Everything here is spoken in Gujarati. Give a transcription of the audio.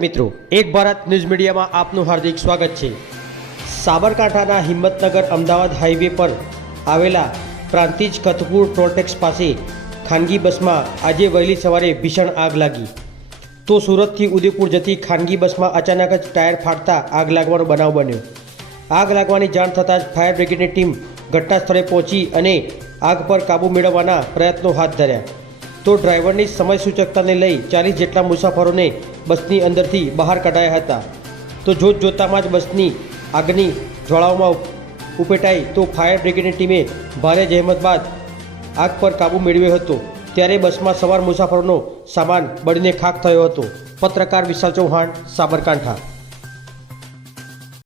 મિત્રો, એક ભારત ન્યૂઝ મીડિયામાં આપનું હાર્દિક સ્વાગત છે. સાબરકાંઠાના હિંમતનગર અમદાવાદ હાઈવે પર આવેલા પ્રાંતિજ કથપુર ટોલટેક્સ પાસે ખાનગી બસમાં આજે વહેલી સવારે ભીષણ આગ લાગી. તો સુરતથી ઉદયપુર જતી ખાનગી બસમાં અચાનક જ ટાયર ફાટતા આગ લાગવાનો બનાવ બન્યો. આગ લાગવાની જાણ થતાં જ ફાયર બ્રિગેડની ટીમ ઘટના સ્થળે પહોંચી અને આગ પર કાબૂ મેળવવાના પ્રયત્નો હાથ ધર્યા. તો ડ્રાઈવરની સમય સૂચકતાને લઈ ચાલીસ જેટલા મુસાફરોને બસની અંદરથી બહાર કઢાયા હતા. તો જોત જોતામાં જ બસની આગની જ્વાળાઓમાં ઉપેટાઈ તો ફાયર બ્રિગેડની ટીમે ભારે જહેમત બાદ આગ પર કાબૂ મેળવ્યો હતો. ત્યારે બસમાં સવાર મુસાફરોનો સામાન બળીને ખાખ થયો હતો. પત્રકાર વિશાલ ચૌહાણ, સાબરકાંઠા.